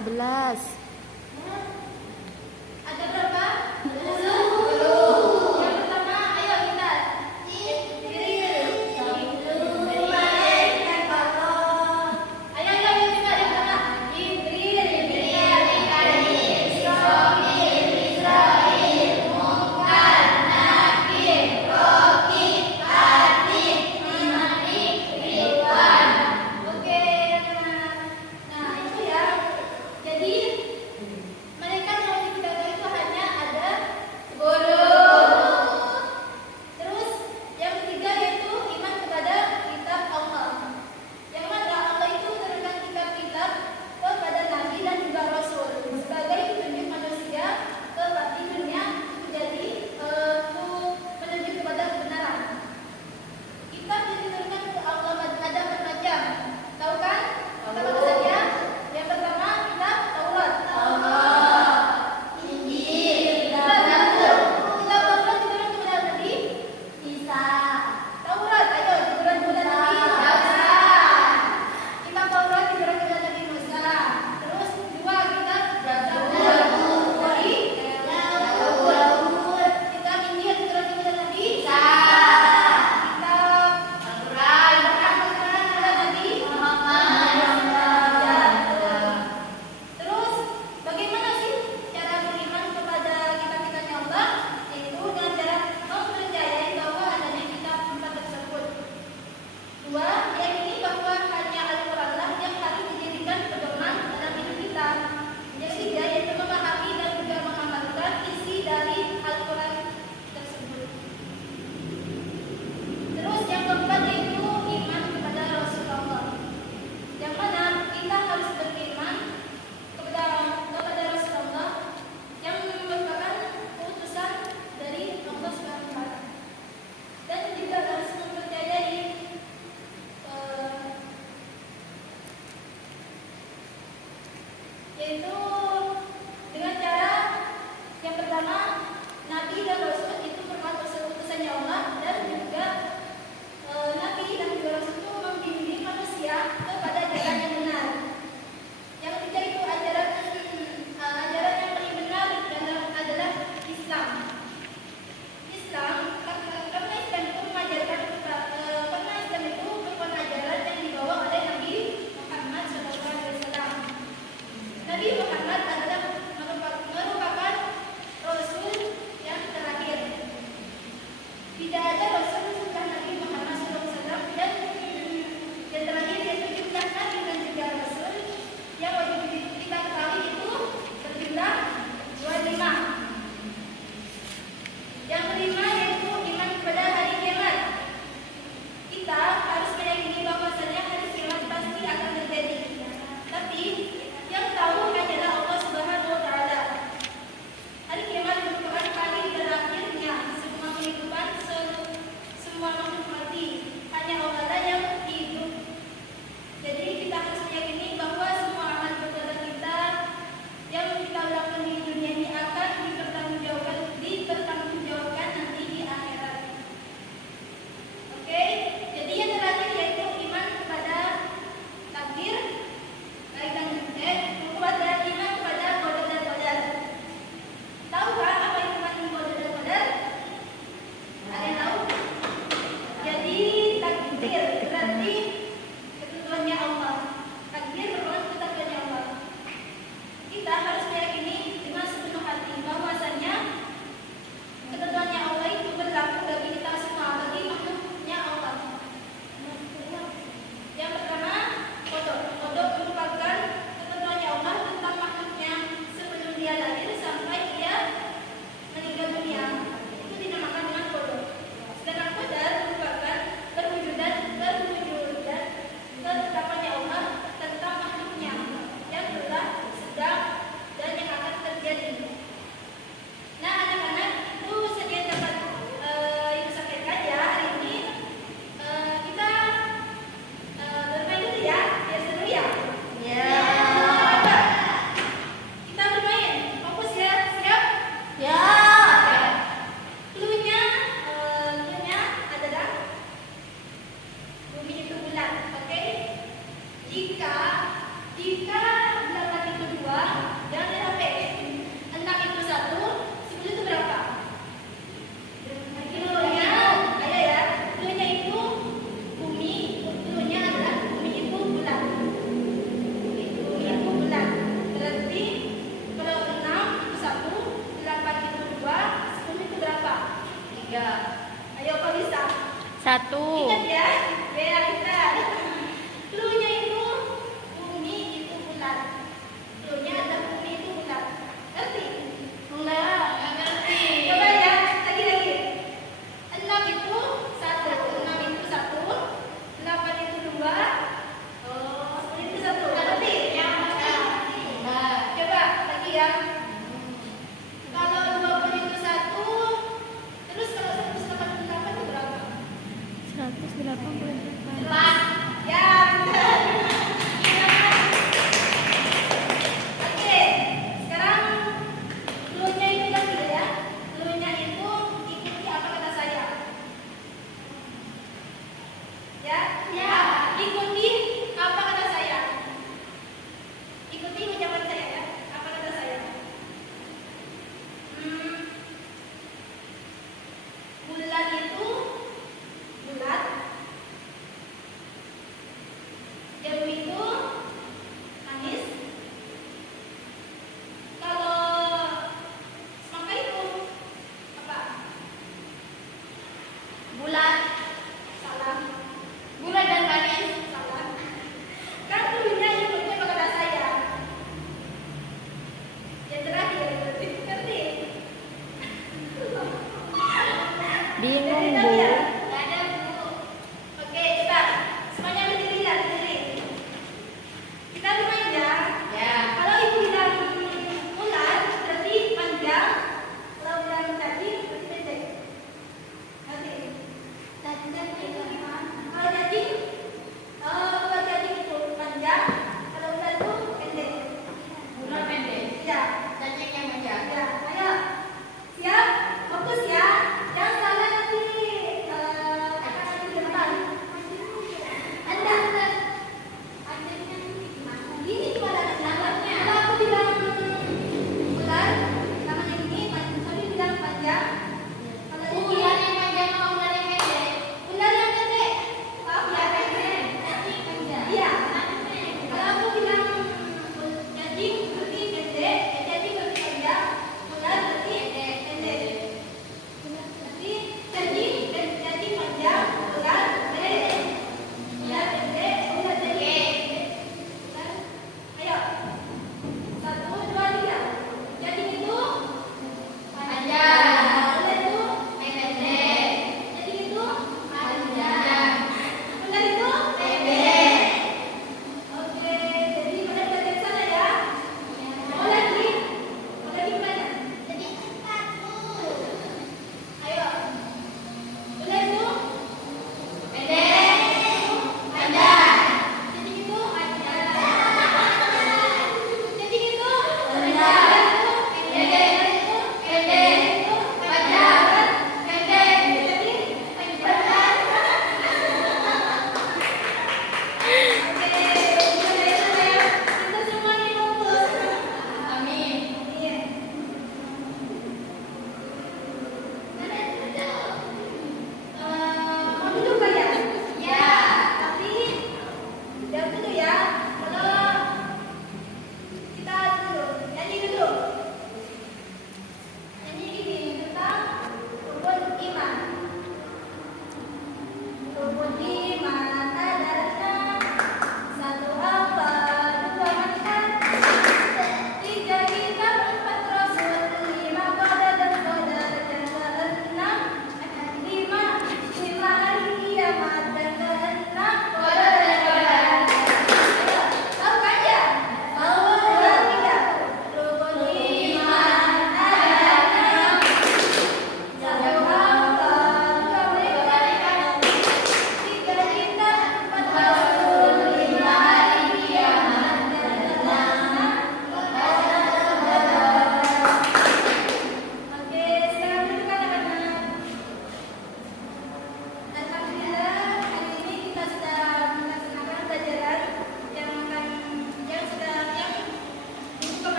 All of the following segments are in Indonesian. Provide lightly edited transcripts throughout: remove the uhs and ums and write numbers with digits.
11. Ada berapa? 10. Yang pertama, ayo kita. Ayo kita yang pertama. Oke, nah itu ya. Jadi mereka yang dijaga itu hanya ada 10. Terus yang ketiga yaitu iman kepada kitab Allah. Yang mana Allah itu menurunkan kitab-kitab kepada Nabi dan juga Rasul sebagai petunjuk manusia ke dunia menjadi menuju kepada kebenaran. Kitab yang diturunkan ke Allah ada bermacam. Tahu kan? Apa saja? Yang pertama kitab Taurat. Kitab Taurat diturunkan kepada Nabi Isa. Taurat, ayo diturunkan kepada Nabi Musa. Kitab Taurat diturunkan kepada Nabi Musa. Terus dua kitab Zabur. Kitab Injil diturunkan kepada Nabi Isa. Kitab Al-Quran kepada Nabi Muhammad. Terus bagaimana sih cara beriman kepada kitab-kitabnya Allah? Yaitu dengan cara mempercayai bahwa adanya kitab empat tersebut. Dua, yakini bahwa hanya Al-Quran lah yang harus dijadikan pedoman dalam hidup kita. Yang ketiga yaitu memahami dan juga mengamalkan isi dari Al-Quran tersebut. Terus yang keempat yaitu iman kepada Rasulullah. Yang mana kita harus beriman kepada Rasulullah yang merupakan utusan dari Allah Subhanahu wa taala. Dan juga harus mempercayai yaitu dengan cara yang pertama Nabi dan Rasul itu merupakan utusannya Allah dan juga Nabi dan juga Rasul itu membimbing manusia kepada jalan yang benar. Yang ketiga itu ajaran yang paling benar adalah Islam. Karena Islam itu mengajarkan karena Islam itu merupakan ajaran yang dibawa oleh Nabi Muhammad SAW. Nabi Muhammad adalah merupakan Rasul yang terakhir. Tidak ada Rasul setelah Nabi Muhammad SAW dan yang terakhir yaitu jumlah Nabi dan juga Rasul yang wajib kita ketahui itu berjumlah 25. Yang kelima yaitu iman kepada hari kiamat. Kita harus meyakini bahwasanya hari kiamat pasti akan terjadi. Tapi yang tahu hanyalah Allah Subhanahu wa taala. Hari kiamat merupakan hari terakhirnya semua kehidupan semua makhluk mati. Hanya Allah lah yang hidup. Jadi kita harus meyakini bahwa semua amal perbuatan kita yang kita lakukan di dunia ini akan dipertanggungjawabkan nanti di akhirat. Oke, jadi yang terakhir yaitu iman kepada takdir, kepada iman kepada qadar dan qadar. Tahukah apa itu qadar dan qadar? Ada yang tahu? Jadi takdir berarti ketentuannya Allah. Takdir merupakan ketentuannya Allah. Kita harus meyakini dengan sepenuh hati bahwasanya ketentuannya Allah itu berlaku bagi kita semua, bagi makhluknya Allah. Yang pertama, qadar merupakan ketentuannya Allah tentang makhluknya sebelum dia lahir sampai dia meninggal dunia. Itu dinamakan dengan qadar. Sedangkan qadar merupakan perwujudan ketetapannya Allah tentang makhluknya yang telah, sedang, dan yang akan terjadi. Nah, anak-anak itu sekian dapat Ibu sampaikan ya hari ini. Kita bermain dulu ya, biar seru ya. Coba. Kita bermain. Fokus ya, siap? Ya. Cluenya adalah bumi itu bulat, oke? Jika bilangan itu 2, Jangan lihat HP. 6 itu 1, 10 itu berapa? Kilonya, ayo ya. Kilonya itu bumi, kilonya adalah bumi itu bulan. Bumi itu bulan. Berarti kalau 6 itu 1, 8 itu 2, 10 itu berapa? 3. Ayo kau bisa. 1. Ingat ya, biar kita. Cluenya itu bumi itu bulan. Cluenya adalah bumi itu bulan.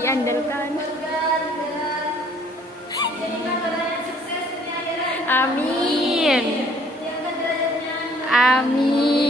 diandalkan. keluarga, negara, dijadikan orang yang sukses dunia akhirat. Amin. Diangkat derajatnya. Amin.